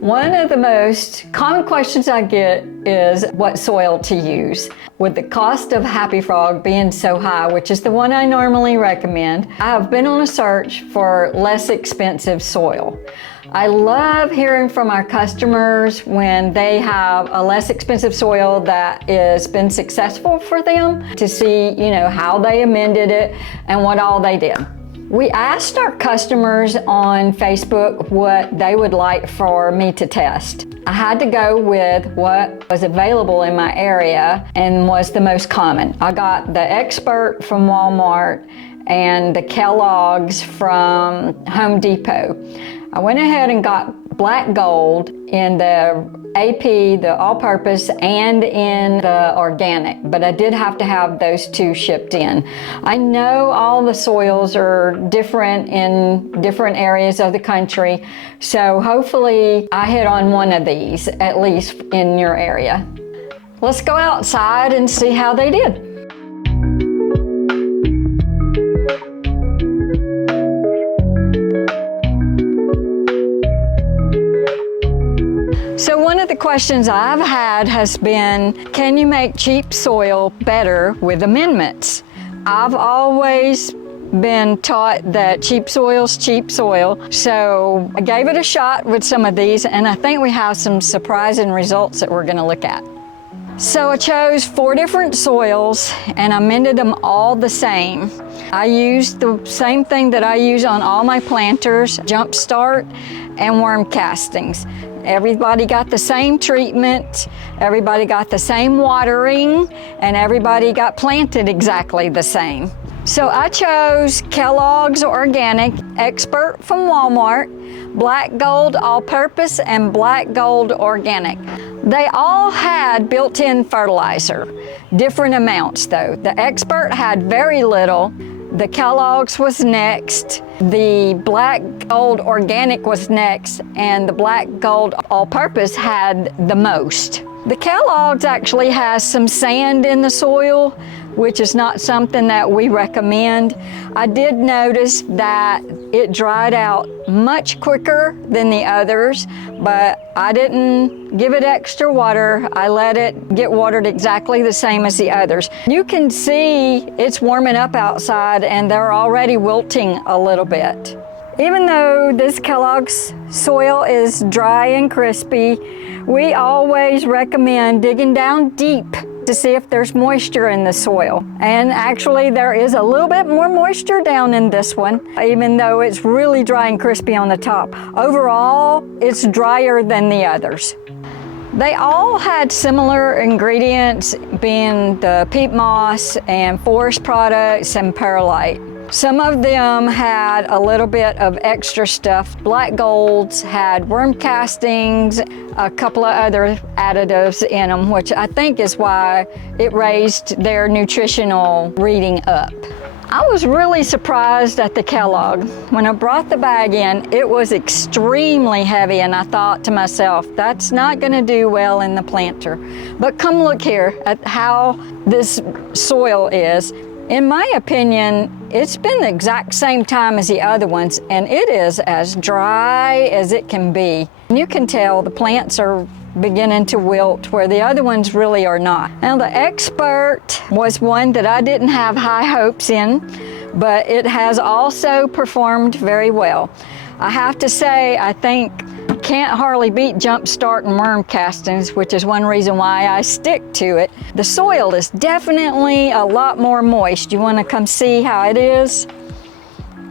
One of the most common questions I get is what soil to use. With the cost of Happy Frog being so high, which is the one I normally recommend, I have been on a search for less expensive soil. I love hearing from our customers when they have a less expensive soil that has been successful for them, to see, how they amended it and what all they did. We asked our customers on Facebook what they would like for me to test. I had to go with what was available in my area and was the most common. I got the Expert from Walmart and the Kellogg's from Home Depot. I went ahead and got Black Gold in the AP, the all-purpose, and in the organic, but I did have to have those two shipped in. I know all the soils are different in different areas of the country, so hopefully I hit on one of these, at least in your area. Let's go outside and see how they did. So one of the questions I've had has been, can you make cheap soil better with amendments? I've always been taught that cheap soil's cheap soil, so I gave it a shot with some of these, and I think we have some surprising results that we're gonna look at. So I chose 4 different soils and I amended them all the same. I used the same thing that I use on all my planters, Jumpstart and worm castings. Everybody got the same treatment, everybody got the same watering, and everybody got planted exactly the same. So I chose Kellogg's Organic, Expert from Walmart, Black Gold All-Purpose, and Black Gold Organic. They all had built-in fertilizer, different amounts though. The Expert had very little, the Kellogg's was next, the Black Gold Organic was next, and the Black Gold All-Purpose had the most. The Kellogg's actually has some sand in the soil, which is not something that we recommend. I did notice that it dried out much quicker than the others, but I didn't give it extra water. I let it get watered exactly the same as the others. You can see it's warming up outside and they're already wilting a little bit. Even though this Kellogg's soil is dry and crispy, we always recommend digging down deep to see if there's moisture in the soil. And actually there is a little bit more moisture down in this one, even though it's really dry and crispy on the top. Overall, it's drier than the others. They all had similar ingredients, being the peat moss and forest products and perlite. Some of them had a little bit of extra stuff. Black Golds had worm castings, a couple of other additives in them, which I think is why it raised their nutritional reading up. I was really surprised at the Kellogg. When I brought the bag in, it was extremely heavy, and I thought to myself, that's not gonna do well in the planter. But come look here at how this soil is. In my opinion, it's been the exact same time as the other ones, and it is as dry as it can be. You can tell the plants are beginning to wilt where the other ones really are not. Now the Expert was one that I didn't have high hopes in, but it has also performed very well. I have to say, I think can't hardly beat Jumpstart and worm castings, which is one reason why I stick to it. The soil is definitely a lot more moist. You want to come see how it is?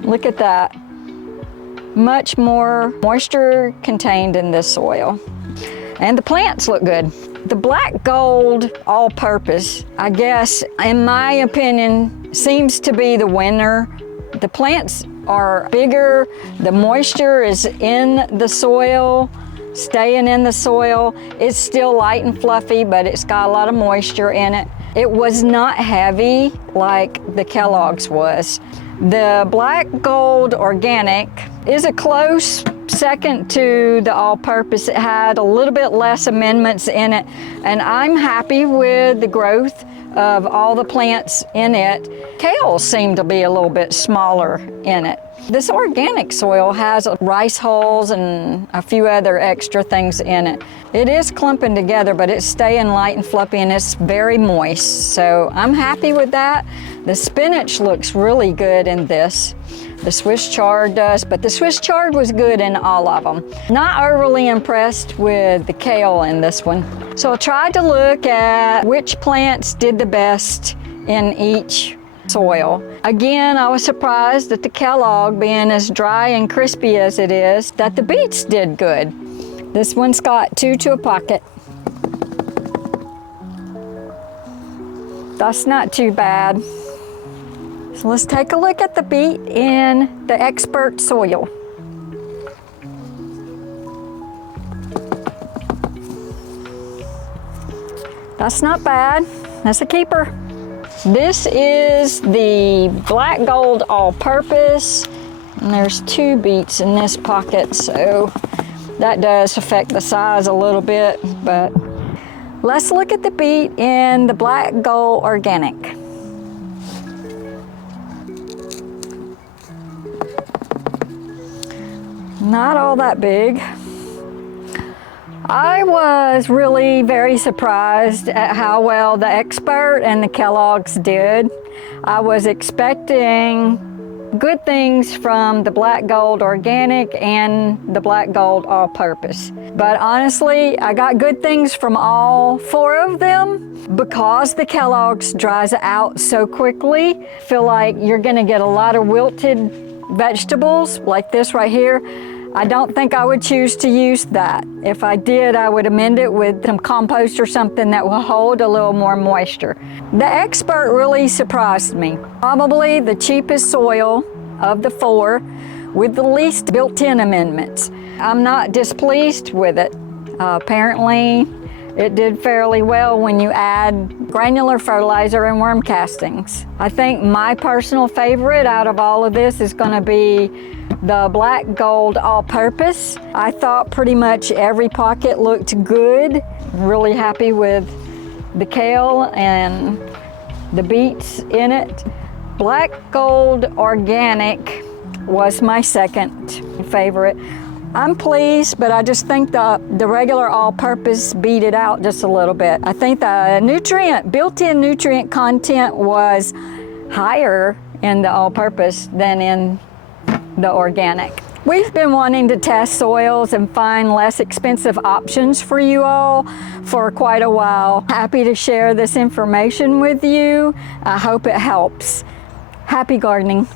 Look at that. Much more moisture contained in this soil. And the plants look good. The Black Gold All-Purpose, I guess, in my opinion, seems to be the winner. The plants are bigger, the moisture is in the soil, staying in the soil. It's still light and fluffy, but it's got a lot of moisture in it. It was not heavy like the Kellogg's was. The Black Gold Organic is a close second to the all-purpose. It had a little bit less amendments in it, and I'm happy with the growth of all the plants in it. Kale seemed to be a little bit smaller in it. This organic soil has rice hulls and a few other extra things in it. It is clumping together, but it's staying light and fluffy, and it's very moist. So I'm happy with that. The spinach looks really good in this. The Swiss chard does, but the Swiss chard was good in all of them. Not overly impressed with the kale in this one. So I tried to look at which plants did the best in each soil. Again, I was surprised that the Kellogg, being as dry and crispy as it is, that the beets did good. This one's got 2 to a pocket. That's not too bad. So let's take a look at the beet in the expert soil. That's not bad. That's a keeper. This is the black gold all-purpose, and there's 2 beets in this pocket, so that does affect the size a little bit, but let's look at the beet in the black gold organic. Not all that big. I was really very surprised at how well the expert and the Kellogg's did. I was expecting good things from the black gold organic and the black gold all-purpose. But honestly, I got good things from all 4 of them. Because the Kellogg's dries out so quickly, feel like you're gonna get a lot of wilted vegetables like this right here. I don't think I would choose to use that. If I did, I would amend it with some compost or something that will hold a little more moisture. The expert really surprised me. Probably the cheapest soil of the 4 with the least built-in amendments. I'm not displeased with it. Apparently, it did fairly well when you add granular fertilizer and worm castings. I think my personal favorite out of all of this is going to be the black gold all-purpose. I thought pretty much every pocket looked good. Really happy with the kale and the beets in it. Black gold organic was my second favorite. I'm pleased, but I just think the regular all-purpose beat it out just a little bit. I think the built-in nutrient content was higher in the all-purpose than in the organic. We've been wanting to test soils and find less expensive options for you all for quite a while. Happy to share this information with you. I hope it helps. Happy gardening.